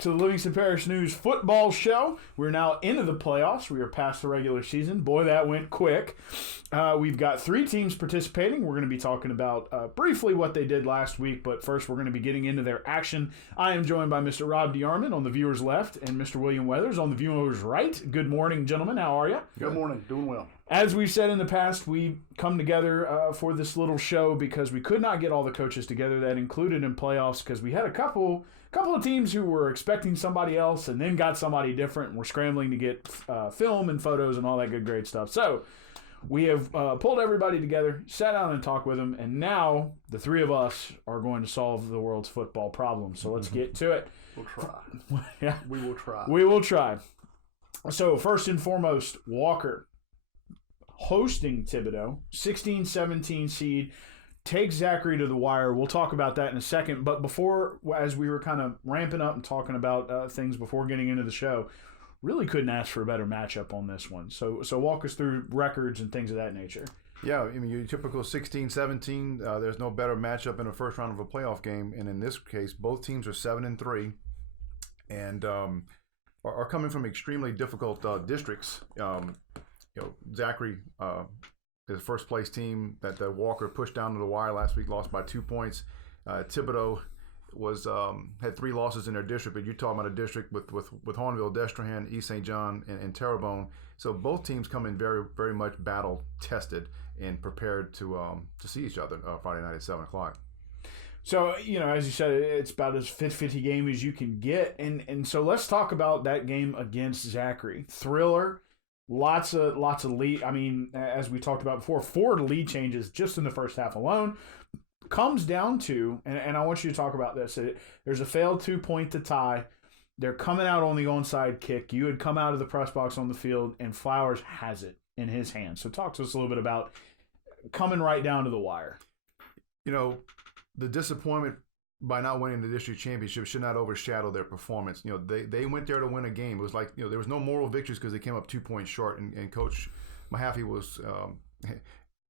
to the Livingston Parish News football show. We're now into the playoffs. We are past the regular season. Boy, that went quick. We've got 3 teams participating. We're going to be talking about briefly what they did last week, but first we're going to be getting into their action. I am joined by Mr. Rob DeArmond on the viewer's left and Mr. William Weathers on the viewer's right. Good morning, gentlemen. How are you? Good morning. Doing well. As we've said in the past, we come together for this little show because we could not get all the coaches together that included in playoffs because we had a couple of teams who were expecting somebody else and then got somebody different and we're scrambling to get film and photos and all that good great stuff. So we have pulled everybody together, sat down and talked with them, and now the 3 of us are going to solve the world's football problem. So let's get to it. We'll try. Yeah, we will try. We will try. So first and foremost, Walker hosting Thibodeaux, 16-17 seed, takes Zachary to the wire. We'll talk about that in a second. But before, as we were kind of ramping up and talking about things before getting into the show, really couldn't ask for a better matchup on this one. So walk us through records and things of that nature. Yeah, I mean, your typical 16-17, there's no better matchup in the first round of a playoff game. And in this case, both teams are 7-3 and are coming from extremely difficult districts. Zachary, his first place team that Walker pushed down to the wire last week, lost by 2 points. Thibodeaux had 3 losses in their district, but you're talking about a district with Hornville, Destrehan, East St. John, and Terrebonne. So both teams come in very, very much battle tested and prepared to see each other Friday night at 7:00. So, as you said, it's about as 50-50 game as you can get. And so let's talk about that game against Zachary. Thriller. Lots of lead. I mean, as we talked about before, 4 lead changes just in the first half alone. Comes down to, and I want you to talk about this. There's a failed 2-point to tie. They're coming out on the onside kick. You had come out of the press box on the field, and Flowers has it in his hands. So talk to us a little bit about coming right down to the wire. The disappointment by not winning the district championship should not overshadow their performance. They went there to win a game. It was like, there was no moral victories because they came up 2 points short, and Coach Mahaffey was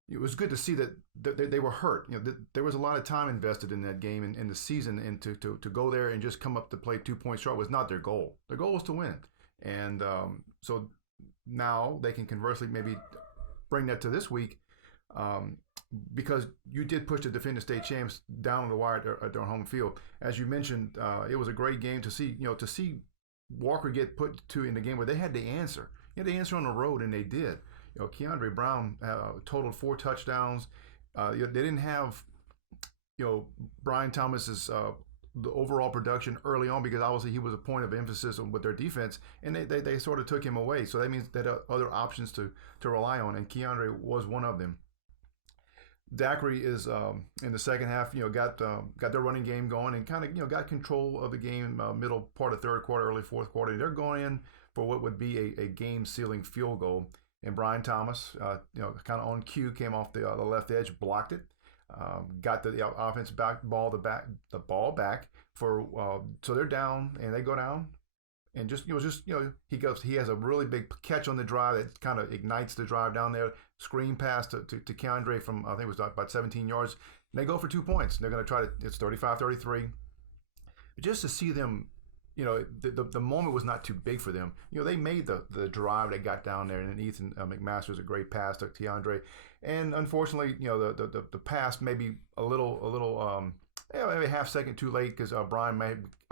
it was good to see that they were hurt. There was a lot of time invested in that game and in the season, and to go there and just come up to play 2 points short was not their goal. Their goal was to win. And so now they can conversely maybe bring that to this week, because you did push the defending state champs down the wire at their home field. As you mentioned, it was a great game to see. To see Walker get put to in the game where they had to answer. They had to answer on the road, and they did. Keandre Brown totaled 4 touchdowns. They didn't have, Brian Thomas's the overall production early on because obviously he was a point of emphasis with their defense, and they sort of took him away. So that means that other options to rely on, and Keandre was one of them. Zachary is in the second half, got their running game going and kind of, got control of the game middle part of third quarter, early fourth quarter. They're going in for what would be a game-sealing field goal. And Brian Thomas, kind of on cue, came off the left edge, blocked it, got the offense ball back for so they're down and they go down. And he has a really big catch on the drive that kind of ignites the drive down there. Screen pass to Keandre from, I think it was about 17 yards. And they go for 2 points. They're going to try to, it's 35-33. Just to see them, the moment was not too big for them. They made the drive. They got down there, and Ethan McMaster's a great pass to Keandre. And unfortunately, the pass maybe a little maybe a half second too late because Brian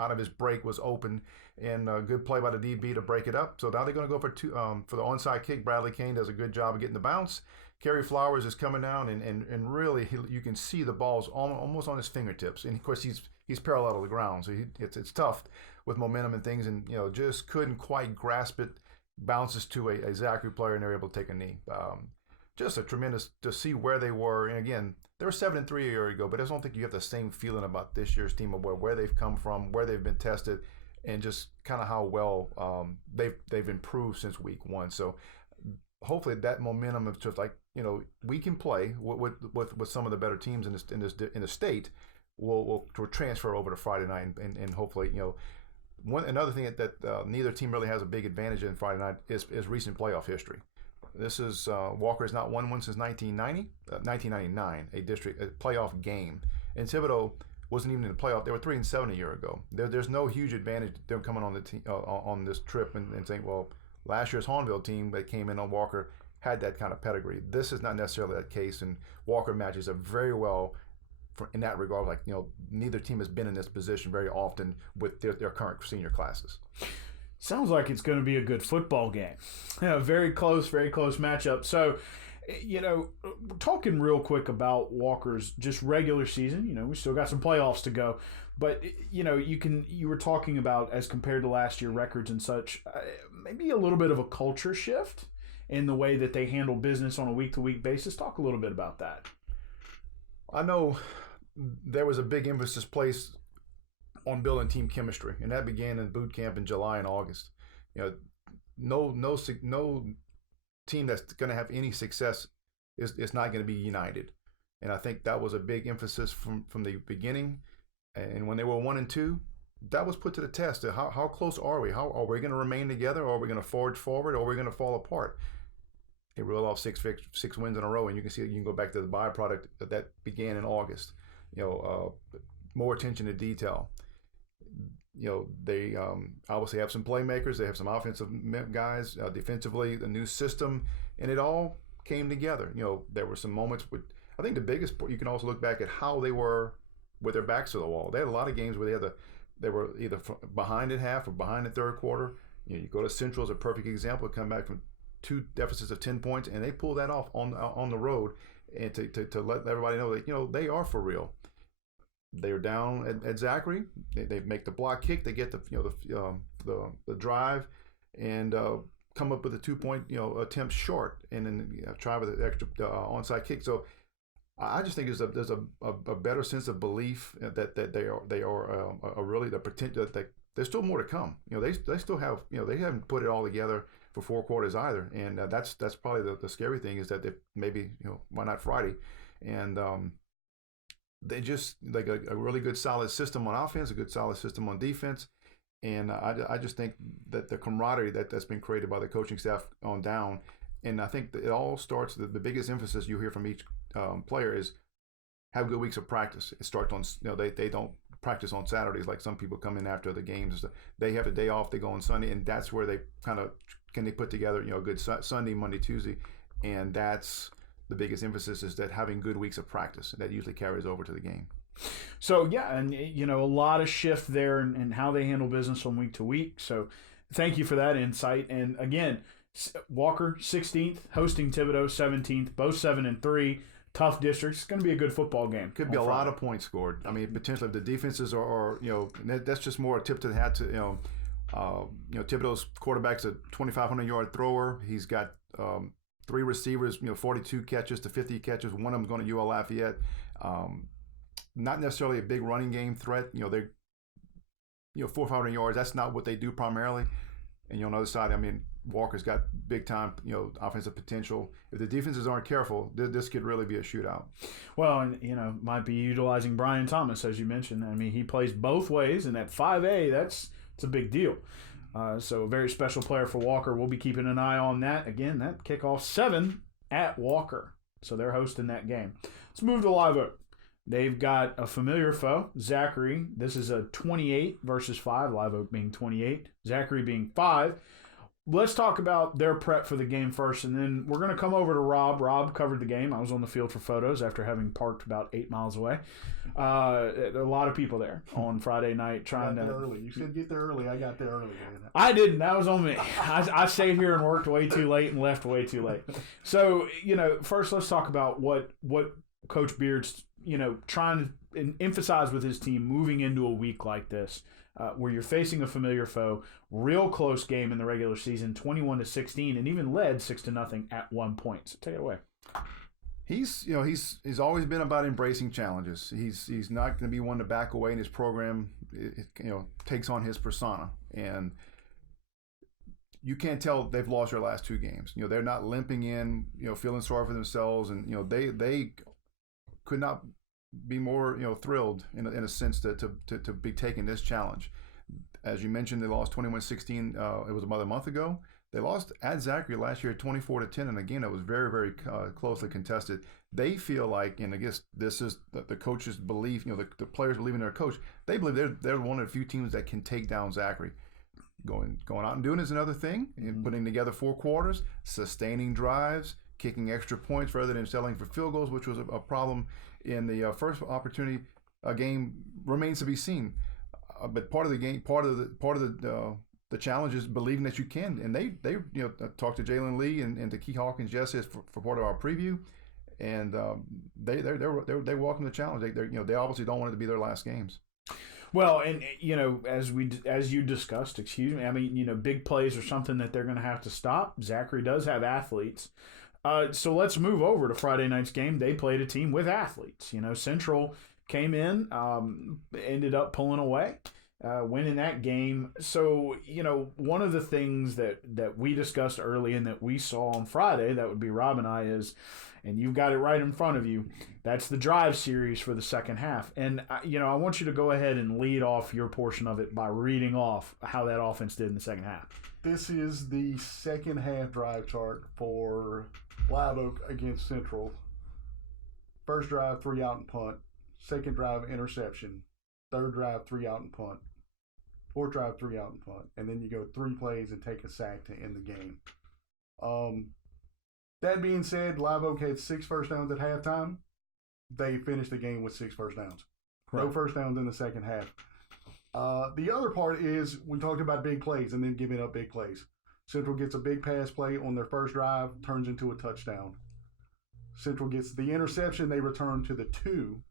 out of his break was open, and a good play by the DB to break it up. So now they're going to go for the onside kick. Bradley Kane does a good job of getting the bounce. Kerry Flowers is coming down, and really you can see the ball's almost on his fingertips. And of course he's parallel to the ground, so it's tough with momentum and things, and just couldn't quite grasp it. Bounces to a Zachary player, and they're able to take a knee. Just a tremendous to see where they were, and again, they were 7-3 a year ago, but I don't think you have the same feeling about this year's team of where they've come from, where they've been tested, and just kind of how well they've improved since week 1. So hopefully that momentum of just like we can play with some of the better teams in the state will transfer over to Friday night, and hopefully another thing that neither team really has a big advantage in Friday night is recent playoff history. This is Walker has not won one since 1999, a playoff game. And Thibodeaux wasn't even in the playoff. They were 3-7 a year ago. There's no huge advantage them coming on the team on this trip and saying, well, last year's Hahnville team that came in on Walker had that kind of pedigree. This is not necessarily that case, and Walker matches up very well in that regard. Like, neither team has been in this position very often with their current senior classes. Sounds like it's going to be a good football game. Yeah, very close matchup. So, talking real quick about Walker's just regular season, we still got some playoffs to go. But, you were talking about, as compared to last year records and such, maybe a little bit of a culture shift in the way that they handle business on a week-to-week basis. Talk a little bit about that. I know there was a big emphasis placed on building team chemistry, and that began in boot camp in July and August. No team that's going to have any success is not going to be united, and I think that was a big emphasis from the beginning. And when they were 1-2, that was put to the test. How close are we? How are we going to remain together? Or are we going to forge forward? Or are we going to fall apart? They rolled off six wins in a row, and you can go back to the byproduct that began in August. More attention to detail. They obviously have some playmakers. They have some offensive guys. Defensively, the new system, and it all came together. There were some moments. I think the biggest, you can also look back at how they were with their backs to the wall. They had a lot of games where they were either behind at half or behind the third quarter. You go to Central as a perfect example. Come back from 2 deficits of 10 points, and they pulled that off on the road, and to let everybody know that they are for real. They are down at Zachary. They make the block kick. They get the drive, and come up with a 2-point attempt short, and then try with an extra onside kick. So I just think there's a better sense of belief that they are really the potential that there's still more to come. They still have they haven't put it all together for 4 quarters either, and that's probably the scary thing is that they maybe why not Friday, and they just like a really good solid system on offense, a good solid system on defense, and I just think that the camaraderie that's been created by the coaching staff on down, and I think that it all starts. The biggest emphasis you hear from each player is have good weeks of practice. It starts on they don't practice on Saturdays like some people come in after the games. They have a day off. They go on Sunday, and that's where they kind of they put together a good Sunday, Monday, Tuesday, and that's the biggest emphasis is that having good weeks of practice, and that usually carries over to the game. So yeah, and a lot of shift there in how they handle business from week to week. So thank you for that insight. And again, Walker 16th, hosting Thibodeaux 17th, both 7-3. Tough districts. It's going to be a good football game. Could be a lot of points scored. I mean, potentially if the defenses are that's just more a tip to the hat to Thibodeaux's quarterback's a 2,500-yard thrower. He's got 3 receivers, 42 catches to 50 catches. One of them's going to UL Lafayette. Not necessarily a big running game threat. They're 400 or 500 yards. That's not what they do primarily. And on the other side, I mean, Walker's got big time, offensive potential. If the defenses aren't careful, this could really be a shootout. Well, and might be utilizing Brian Thomas, as you mentioned. I mean, he plays both ways, and at 5A, it's a big deal. So a very special player for Walker. We'll be keeping an eye on that. Again, that kickoff 7 at Walker. So they're hosting that game. Let's move to Live Oak. They've got a familiar foe, Zachary. This is a 28 versus 5, Live Oak being 28, Zachary being 5. Let's talk about their prep for the game first, and then we're going to come over to Rob. Rob covered the game. I was on the field for photos after having parked about 8 miles away. A lot of people there on Friday night trying to... early. You should get there early. I got there early. Man. I didn't. That was on me. I stayed here and worked way too late and left way too late. So, first let's talk about what Coach Beard's, trying to emphasize with his team moving into a week like this. Where you're facing a familiar foe, real close game in the regular season, 21-16, and even led 6-0 at 1 point. So take it away. He's always been about embracing challenges. He's not going to be one to back away, and his program takes on his persona. And you can't tell they've lost their last 2 games. They're not limping in, feeling sorry for themselves, and they could not be more thrilled in a sense to be taking this challenge. As you mentioned, they lost 21-16. It was about a month ago. They lost at Zachary last year 24-10, and again, it was very, very closely contested. They feel like, and I guess this is the coaches believe, the players believe in their coach. They believe they're one of the few teams that can take down Zachary. Going out and doing is another thing, and putting together 4 quarters, sustaining drives, kicking extra points rather than settling for field goals, which was a problem in the first opportunity. A game remains to be seen, but part of the game, part of the challenge is believing that you can. And they talked to Jalen Lee and to Key Hawkins yesterday for part of our preview, and they welcome the challenge. They obviously don't want it to be their last games. Well, and as you discussed, I mean, big plays are something that they're going to have to stop. Zachary does have athletes. So let's move over to Friday night's game. They played a team with athletes. Central came in, ended up pulling away, winning that game. So, one of the things that we discussed early and that we saw on Friday, that would be Rob and I, is, and you've got it right in front of you, that's the drive series for the second half. And, I want you to go ahead and lead off your portion of it by reading off how that offense did in the second half. This is the second half drive chart for Live Oak against Central. First drive, 3 out and punt. Second drive, interception. Third drive, 3 out and punt. Fourth drive, 3 out and punt. And then you go 3 plays and take a sack to end the game. That being said, Live Oak had 6 first downs at halftime. They finished the game with 6 first downs. Right. No first downs in the second half. The other part is we talked about big plays and then giving up big plays. Central gets a big pass play on their first drive, turns into a touchdown. Central gets the interception, they return to the 2.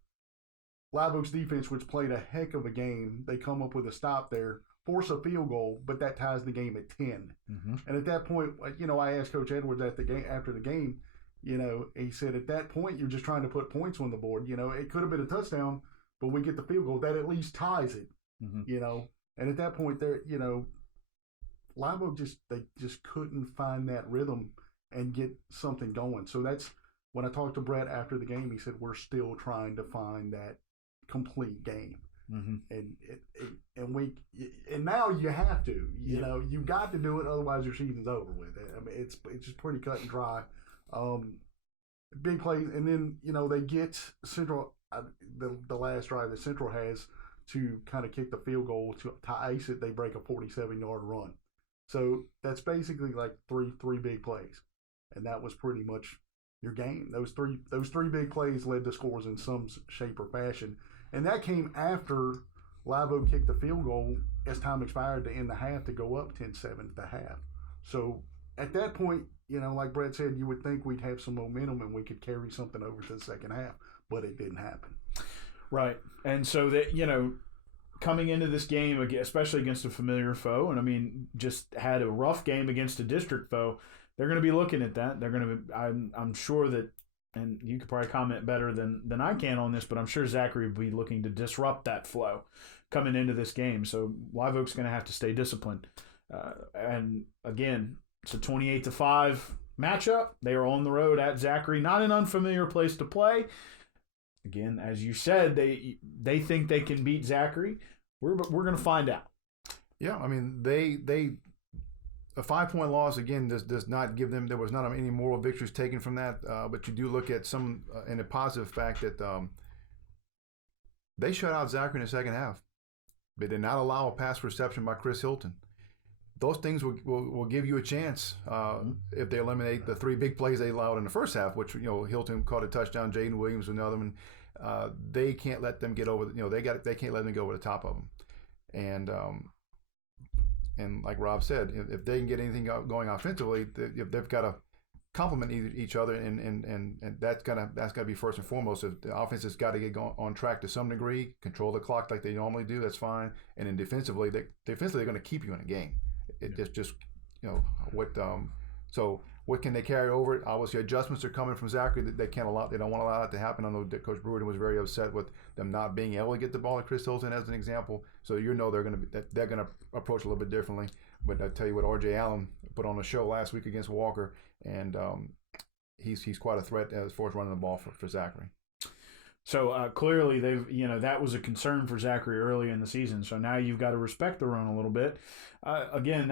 Live Oak's defense, which played a heck of a game, they come up with a stop there, force a field goal, but that ties the game at 10. Mm-hmm. And at that point, I asked Coach Edwards after the game, he said, at that point, you're just trying to put points on the board. It could have been a touchdown, but we get the field goal. That at least ties it, And at that point, Live Oak they just couldn't find that rhythm and get something going. So that's when I talked to Brett after the game. He said, we're still trying to find that complete game. Mm-hmm. And now you have to, you've got to do it, otherwise your season's over with. I mean, it's just pretty cut and dry. Big plays, and then they get Central. The last drive that Central has to kind of kick the field goal to ice it, they break a 47-yard run. So that's basically like three big plays, and that was pretty much your game. Those three big plays led to scores in some shape or fashion. And that came after Live Oak kicked the field goal as time expired to end the half to go up 10-7 at the half. So at that point, like Brett said, you would think we'd have some momentum and we could carry something over to the second half, but it didn't happen. Right. And so that, coming into this game, especially against a familiar foe, and I mean, just had a rough game against a district foe, they're going to be looking at that. They're going to, I'm sure that, and you could probably comment better than I can on this, but I'm sure Zachary will be looking to disrupt that flow coming into this game. So Live Oak's going to have to stay disciplined. And again, it's a 28-5 matchup. They are on the road at Zachary, not an unfamiliar place to play. Again, as you said, they think they can beat Zachary. We're going to find out. Yeah, I mean, a 5-point loss, again, does not give them, there was not any moral victories taken from that, but you do look at some, in a positive fact that they shut out Zachary in the second half. They did not allow a pass reception by Chris Hilton. Those things will give you a chance if they eliminate the 3 big plays they allowed in the first half, which, Hilton caught a touchdown, Jaden Williams was another one. They can't let them get over, they can't let them go over the top of them. And like Rob said, if they can get anything going offensively, they've got to complement each other, and that's got to be first and foremost. If the offense has got to get on track to some degree, control the clock like they normally do, that's fine. And then defensively, they're going to keep you in a game. It's just what. So what can they carry over? Obviously, adjustments are coming from Zachary that they can't allow. They don't want to allow that to happen. I know that Coach Brewer was very upset with them not being able to get the ball to Chris Hilton as an example. So they're going to approach a little bit differently. But I tell you what, R.J. Allen put on a show last week against Walker, and he's quite a threat as far as running the ball for Zachary. So clearly that was a concern for Zachary early in the season. So now you've got to respect the run a little bit. Again,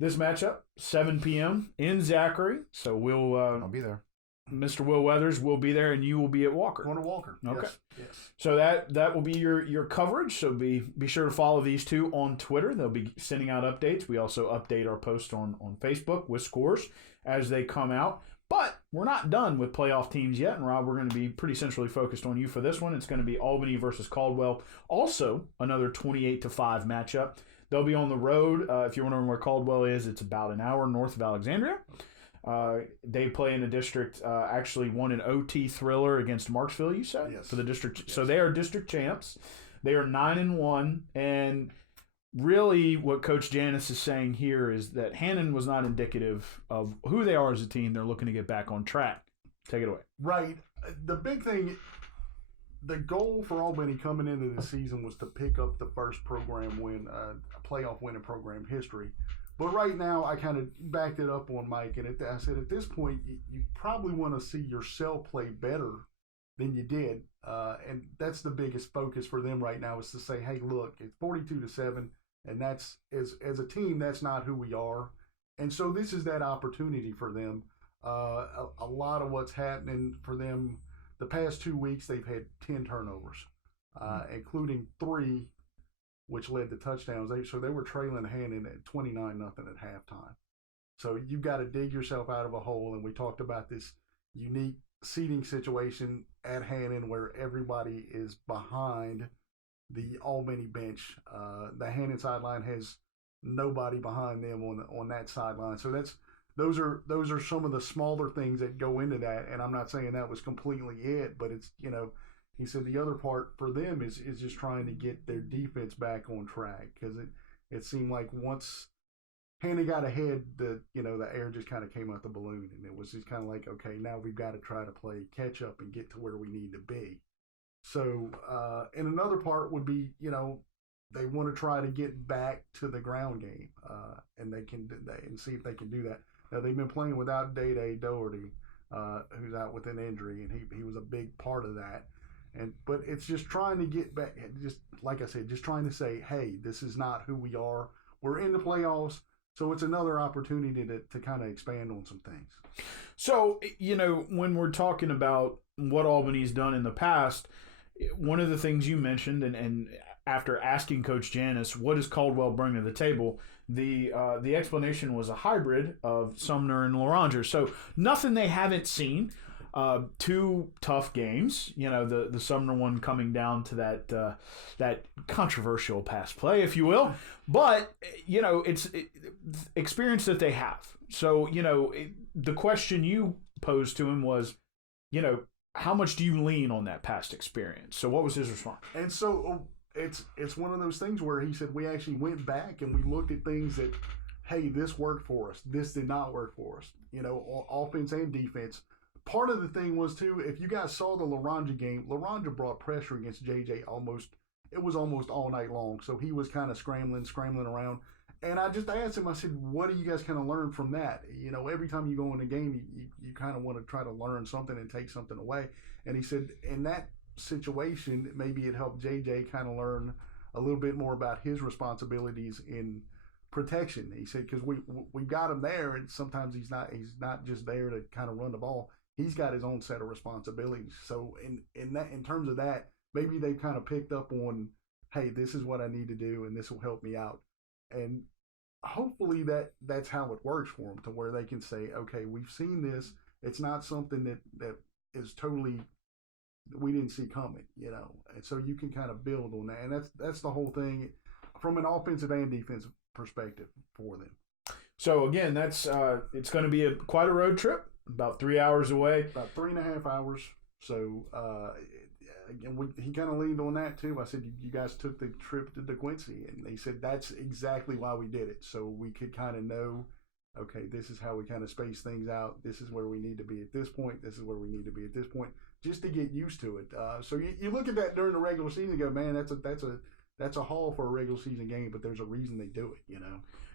This matchup, 7 p.m. in Zachary. So we'll I'll be there. Mr. Will Weathers will be there, and you will be at Walker. Going to Walker. Okay. Yes. So that will be your coverage. So be sure to follow these two on Twitter. They'll be sending out updates. We also update our posts on Facebook with scores as they come out. But we're not done with playoff teams yet. And Rob, we're going to be pretty centrally focused on you for this one. It's going to be Albany versus Caldwell. Also, another 28-5 matchup. They'll be on the road. If you're wondering where Caldwell is, it's about an hour north of Alexandria. They play in a district, actually won an OT thriller against Marksville, you said? Yes. For the district. Yes. So they are district champs. They are 9-1. And really what Coach Janis is saying here is that Hannon was not indicative of who they are as a team. They're looking to get back on track. Take it away. Right. The big thing, the goal for Albany coming into the season was to pick up the first program win, a playoff win in program history. But right now, I kind of backed it up on Mike, and I said at this point, you probably want to see yourself play better than you did. And that's the biggest focus for them right now is to say, hey, look, it's 42-7, and that's, as a team, that's not who we are. And so this is that opportunity for them. A lot of what's happening for them, the past 2 weeks, they've had 10 turnovers, including 3 which led to touchdowns. So they were trailing Hannon at 29-0 at halftime. So you've got to dig yourself out of a hole. And we talked about this unique seating situation at Hannon where everybody is behind the Albany bench. The Hannon sideline has nobody behind them on that sideline. So those are some of the smaller things that go into that. And I'm not saying that was completely it, but it's, he said the other part for them is just trying to get their defense back on track because it seemed like once Hannon got ahead, the air just kind of came out the balloon, and it was just kind of like, okay, now we've got to try to play catch up and get to where we need to be. So, and another part would be, they want to try to get back to the ground game, and and see if they can do that. Now they've been playing without Day Doherty, who's out with an injury, and he was a big part of that. But it's just trying to get back, just like I said, just trying to say, hey, this is not who we are. We're in the playoffs, so it's another opportunity to kind of expand on some things. So, when we're talking about what Albany's done in the past, one of the things you mentioned, and after asking Coach Janis, what does Caldwell bring to the table, the explanation was a hybrid of Sumner and Loranger. So nothing they haven't seen. 2 tough games, the Sumner one coming down to that controversial pass play, if you will, but it's experience that they have. So the question you posed to him was, how much do you lean on that past experience? So what was his response? And so it's one of those things where he said we actually went back and we looked at things that, hey, this worked for us, this did not work for us, offense and defense. Part of the thing was, too, if you guys saw the Loranger game, Loranger brought pressure against JJ almost all night long. So he was kind of scrambling around. And I just asked him, I said, what do you guys kind of learn from that? Every time you go in a game, you kind of want to try to learn something and take something away. And he said, in that situation, maybe it helped JJ kind of learn a little bit more about his responsibilities in protection. He said, because we got him there, and sometimes he's not just there to kind of run the ball. He's got his own set of responsibilities. So in terms of that, maybe they've kind of picked up on, hey, this is what I need to do, and this will help me out. And hopefully that's how it works for them, to where they can say, okay, we've seen this. It's not something that is totally we didn't see coming, And so you can kind of build on that, and that's the whole thing from an offensive and defensive perspective for them. So again, that's it's going to be quite a road trip. About 3 hours away. About 3.5 hours. So, again, he kind of leaned on that, too. I said, you guys took the trip to DeQuincy. And they said, that's exactly why we did it. So we could kind of know, okay, this is how we kind of space things out. This is where we need to be at this point. This is where we need to be at this point, just to get used to it. So you look at that during the regular season and go, man, that's a haul for a regular season game, but there's a reason they do it,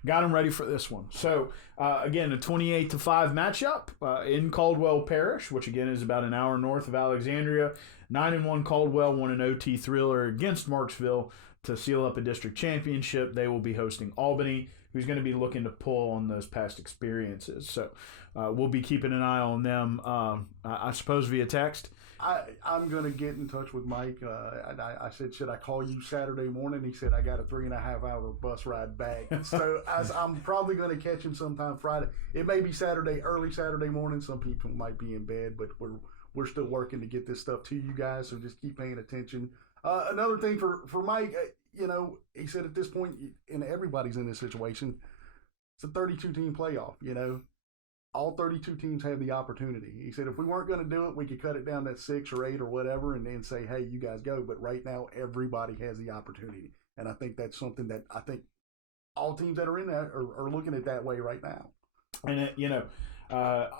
Got them ready for this one. So, again, a 28-5 matchup in Caldwell Parish, which, again, is about an hour north of Alexandria. 9-1 Caldwell won an OT thriller against Marksville. to seal up a district championship. They will be hosting Albany, who's going to be looking to pull on those past experiences. So we'll be keeping an eye on them, I suppose, via text. I'm going to get in touch with Mike. I said, should I call you Saturday morning? He said, I got a 3.5-hour bus ride back. So I'm probably going to catch him sometime Friday. It may be Saturday, early Saturday morning. Some people might be in bed, but we're still working to get this stuff to you guys. So just keep paying attention. Another thing for Mike, he said at this point, and everybody's in this situation, it's a 32-team playoff, All 32 teams have the opportunity. He said if we weren't going to do it, we could cut it down to 6 or 8 or whatever and then say, hey, you guys go. But right now, everybody has the opportunity. And I think that's something that I think all teams that are in that are looking at that way right now. And,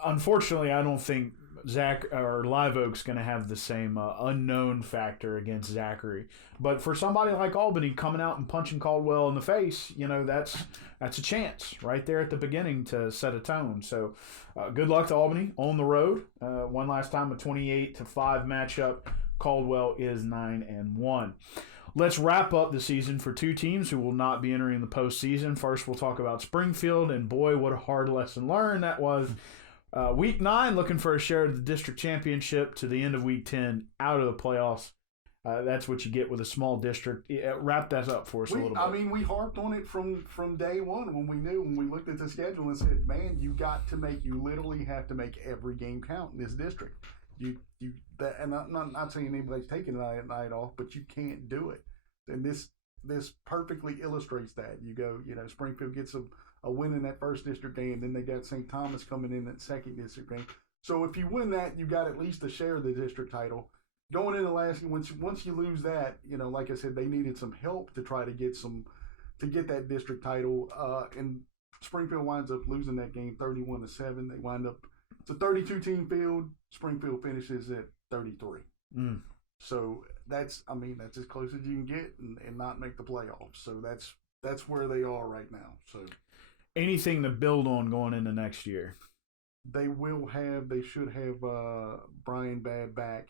unfortunately, I don't think Zach or Live Oak's going to have the same unknown factor against Zachary. But for somebody like Albany coming out and punching Caldwell in the face, that's a chance right there at the beginning to set a tone. So good luck to Albany on the road. One last time, a 28-5 matchup. Caldwell is 9-1. Let's wrap up the season for two teams who will not be entering the postseason. First, we'll talk about Springfield, and boy, what a hard lesson learned that was. Week 9, looking for a share of the district championship to the end of Week 10, out of the playoffs. That's what you get with a small district. Wrap that up for us a little bit. We harped on it from day one when we looked at the schedule and said, man, you literally have to make every game count in this district. And I'm not saying anybody's taking a night off, but you can't do it. And this perfectly illustrates that. You go, Springfield gets a win in that first district game, then they got St. Thomas coming in that second district game. So if you win that, you got at least a share of the district title. Going into last, once you lose that, like I said, they needed some help to try to get that district title. And Springfield winds up losing that game 31-7. They wind up, it's a 32-team field. Springfield finishes at 33. So that's as close as you can get and not make the playoffs. So that's where they are right now. So anything to build on going into next year? They should have Brian Babb back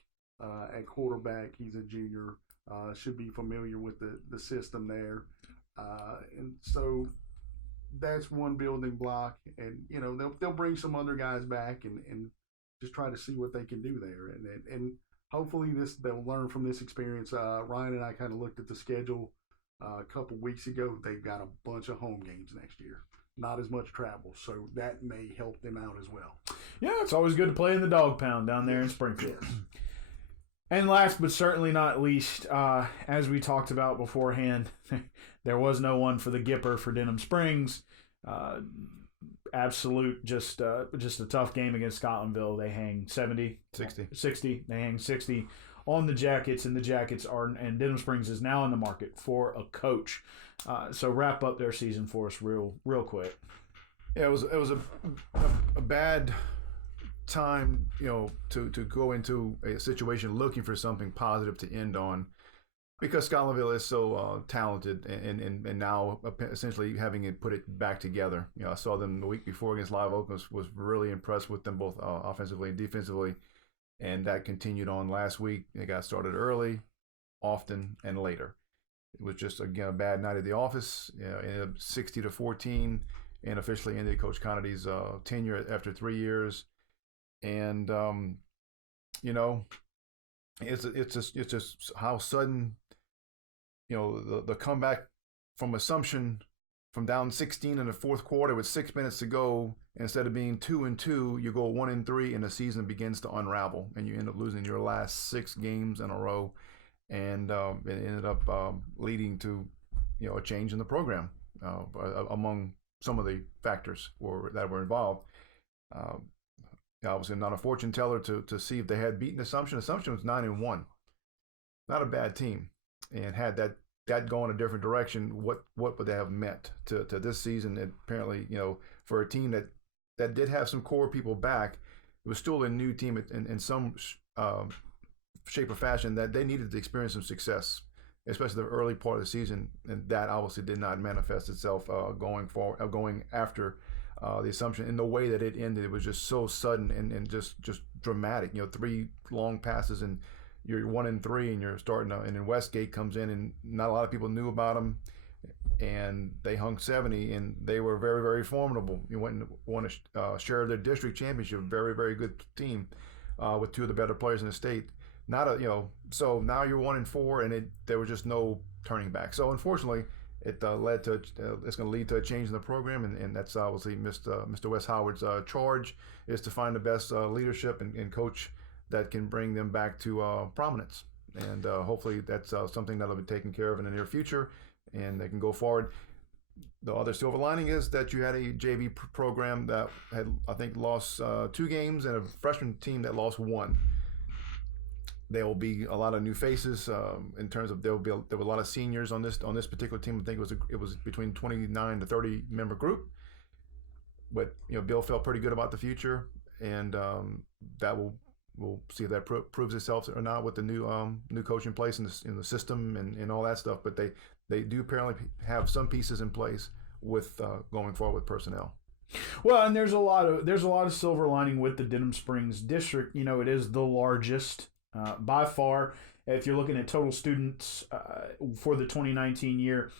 at quarterback. He's a junior. Should be familiar with the system there. And so that's one building block. And, they'll bring some other guys back and just try to see what they can do there. And hopefully they'll learn from this experience. Ryan and I kind of looked at the schedule a couple weeks ago. They've got a bunch of home games next year. Not as much travel, so that may help them out as well. Yeah, it's always good to play in the dog pound down there in Springfield. And last but certainly not least, as we talked about beforehand, there was no one for the Gipper for Denham Springs. Absolute, just a tough game against Scotlandville. They hang 60. They hang 60 on the Jackets, and the Jackets and Denham Springs is now in the market for a coach. So wrap up their season for us real quick. Yeah, it was a bad time, to go into a situation looking for something positive to end on, because Scotlandville is so talented and now essentially having it put it back together. I saw them the week before against Live Oak, was really impressed with them both offensively and defensively, and that continued on last week. They got started early, often, and later. It was just, again, a bad night at the office. Ended up 60-14, and officially ended Coach Connity's tenure after 3 years. And it's just how sudden, the comeback from assumption from down 16 in the fourth quarter with 6 minutes to go. Instead of being 2-2, you go 1-3, and the season begins to unravel, and you end up losing your last 6 games in a row. And it ended up leading to, a change in the program among some of the factors that were involved. Obviously, not a fortune teller to see if they had beaten Assumption. Assumption was 9-1, not a bad team, and had that going a different direction, what would they have meant to this season? And apparently, for a team that did have some core people back, it was still a new team in some shape or fashion that they needed to experience some success, especially the early part of the season, and that obviously did not manifest itself going after the Assumption in the way that it ended. It was just so sudden and just dramatic. 3 long passes in you're 1-3 and you're starting to, and then Westgate comes in and not a lot of people knew about them, and they hung 70 and they were very, very formidable. You went and won a share of their district championship. Very, very good team with two of the better players in the state. So now you're 1-4 and there was just no turning back. So unfortunately, it led to it's going to lead to a change in the program, and that's obviously Mr. Wes Howard's charge is to find the best leadership and coach that can bring them back to prominence, and hopefully that's something that'll be taken care of in the near future, and they can go forward. The other silver lining is that you had a JV program that had, I think, lost 2 games and a freshman team that lost 1. There will be a lot of new faces in terms of there were a lot of seniors on this particular team. I think it was between 29 to 30 member group, but Bill felt pretty good about the future, and that we'll see if that proves itself or not with the new coach in place in the system and all that stuff. But they do apparently have some pieces in place with going forward with personnel. Well, and there's a lot of silver lining with the Denham Springs district. It is the largest by far. If you're looking at total students for the 2019 year,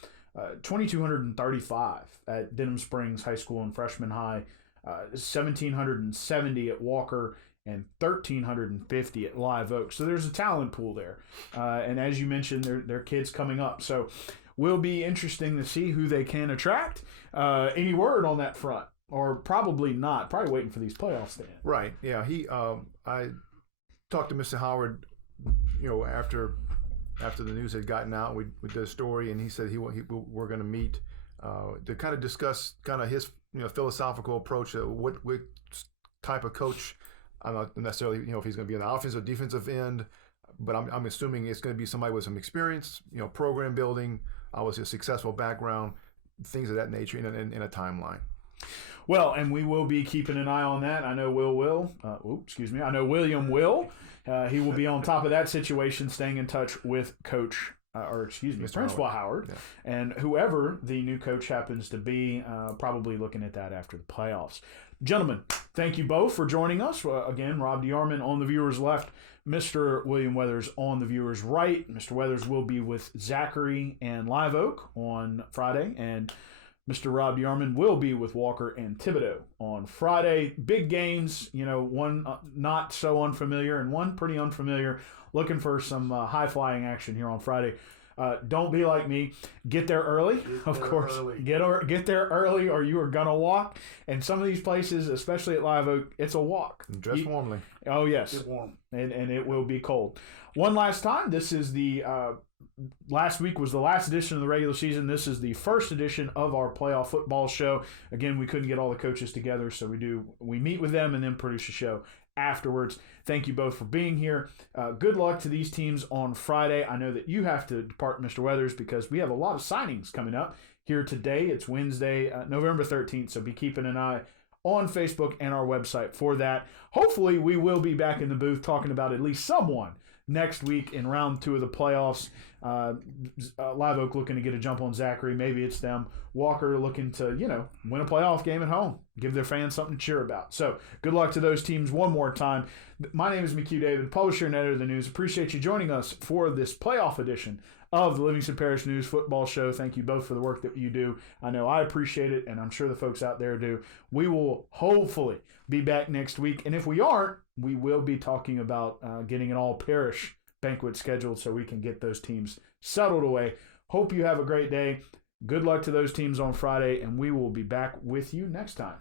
2,235 at Denham Springs High School and Freshman High, 1,770 at Walker, and 1,350 at Live Oak. So there's a talent pool there. And as you mentioned, there are kids coming up. So will be interesting to see who they can attract. Any word on that front? Or probably not. Probably waiting for these playoffs to end. Right. Yeah. I talked to Mr. Howard, after the news had gotten out, we did a story, and he said we're going to meet to kind of discuss kind of his philosophical approach. What type of coach? I'm not necessarily if he's going to be on the offensive or defensive end, but I'm assuming it's going to be somebody with some experience, program building, obviously a successful background, things of that nature in a timeline. Well, and we will be keeping an eye on that. I know I know William will. He will be on top of that situation, staying in touch with Principal Howard, yeah. And whoever the new coach happens to be, probably looking at that after the playoffs. Gentlemen, thank you both for joining us. Again, Rob DeArmond on the viewer's left, Mr. William Weathers on the viewer's right. Mr. Weathers will be with Zachary and Live Oak on Friday, and Mr. Rob DeArmond will be with Walker and Thibodeaux on Friday. Big games, one not so unfamiliar and one pretty unfamiliar. Looking for some high-flying action here on Friday. Don't be like me. Get there early, of course. Get there early or you are going to walk. And some of these places, especially at Live Oak, it's a walk. Dress warmly. Oh, yes. Get warm. And it will be cold. One last time, this is the last week was the last edition of the regular season. This is the first edition of our playoff football show. Again, we couldn't get all the coaches together, so we meet with them and then produce a show afterwards. Thank you both for being here. Good luck to these teams on Friday. I know that you have to depart, Mr. Weathers, because we have a lot of signings coming up here today. It's Wednesday, November 13th, so be keeping an eye on Facebook and our website for that. Hopefully, we will be back in the booth talking about at least someone next week in round 2 of the playoffs. Live Oak looking to get a jump on Zachary. Maybe it's them. Walker looking to, win a playoff game at home. Give their fans something to cheer about. So good luck to those teams one more time. My name is McHugh David, publisher and editor of the news. Appreciate you joining us for this playoff edition of the Livingston Parish News Football Show. Thank you both for the work that you do. I know I appreciate it, and I'm sure the folks out there do. We will hopefully be back next week, and if we aren't, we will be talking about getting an all-parish banquet scheduled so we can get those teams settled away. Hope you have a great day. Good luck to those teams on Friday, and we will be back with you next time.